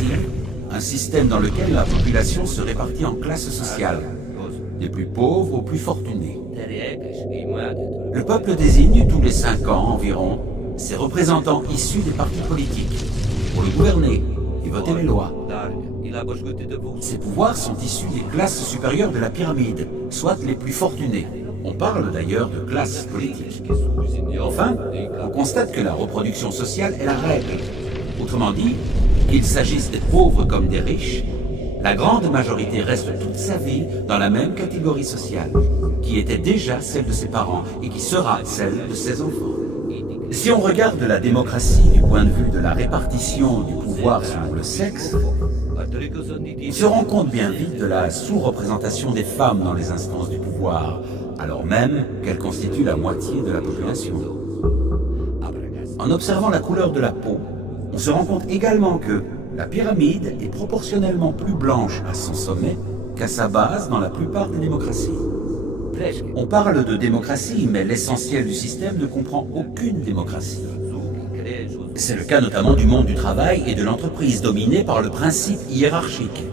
démocratie, un système dans lequel la population se répartit en classes sociales, des plus pauvres aux plus fortunés. Le peuple désigne tous les 5 ans environ ses représentants issus des partis politiques pour le gouverner et voter les lois. Ces pouvoirs sont issus des classes supérieures de la pyramide, soit les plus fortunés. On parle d'ailleurs de classe politique. Enfin, on constate que la reproduction sociale est la règle. Autrement dit, qu'il s'agisse des pauvres comme des riches, la grande majorité reste toute sa vie dans la même catégorie sociale, qui était déjà celle de ses parents et qui sera celle de ses enfants. Si on regarde la démocratie du point de vue de la répartition du pouvoir selon le sexe, on se rend compte bien vite de la sous-représentation des femmes dans les instances du pouvoir, alors même qu'elles constituent la moitié de la population. En observant la couleur de la peau, on se rend compte également que la pyramide est proportionnellement plus blanche à son sommet qu'à sa base dans la plupart des démocraties. On parle de démocratie, mais l'essentiel du système ne comprend aucune démocratie. C'est le cas notamment du monde du travail et de l'entreprise, dominé par le principe hiérarchique.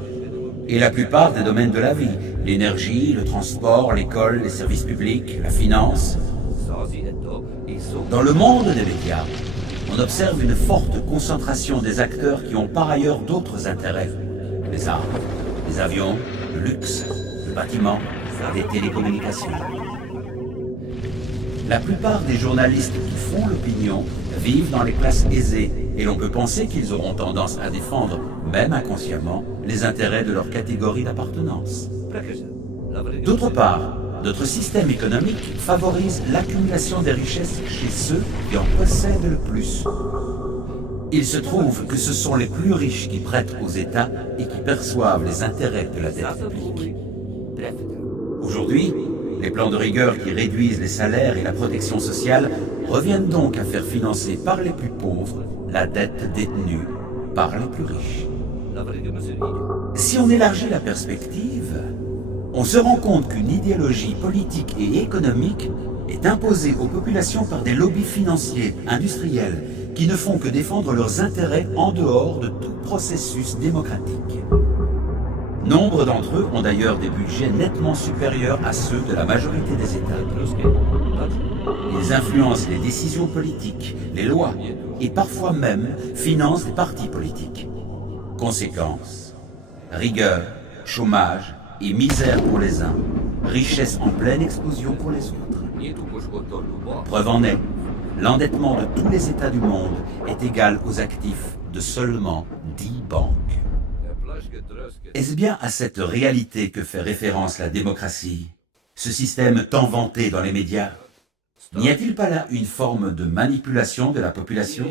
Et la plupart des domaines de la vie, l'énergie, le transport, l'école, les services publics, la finance. Dans le monde des médias, on observe une forte concentration des acteurs qui ont par ailleurs d'autres intérêts. Les armes, les avions, le luxe, le bâtiment, les télécommunications. La plupart des journalistes qui font l'opinion vivent dans les classes aisées et l'on peut penser qu'ils auront tendance à défendre, même inconsciemment, les intérêts de leur catégorie d'appartenance. D'autre part, notre système économique favorise l'accumulation des richesses chez ceux qui en possèdent le plus. Il se trouve que ce sont les plus riches qui prêtent aux États et qui perçoivent les intérêts de la dette publique. Aujourd'hui, les plans de rigueur qui réduisent les salaires et la protection sociale reviennent donc à faire financer par les plus pauvres la dette détenue par les plus riches. Si on élargit la perspective, on se rend compte qu'une idéologie politique et économique est imposée aux populations par des lobbies financiers, industriels, qui ne font que défendre leurs intérêts en dehors de tout processus démocratique. Nombre d'entre eux ont d'ailleurs des budgets nettement supérieurs à ceux de la majorité des États. Ils influencent les décisions politiques, les lois, et parfois même financent des partis politiques. Conséquence, rigueur, chômage et misère pour les uns, richesse en pleine explosion pour les autres. Preuve en est, l'endettement de tous les États du monde est égal aux actifs de seulement 10 banques. Est-ce bien à cette réalité que fait référence la démocratie, ce système tant vanté dans les médias? N'y a-t-il pas là une forme de manipulation de la population ?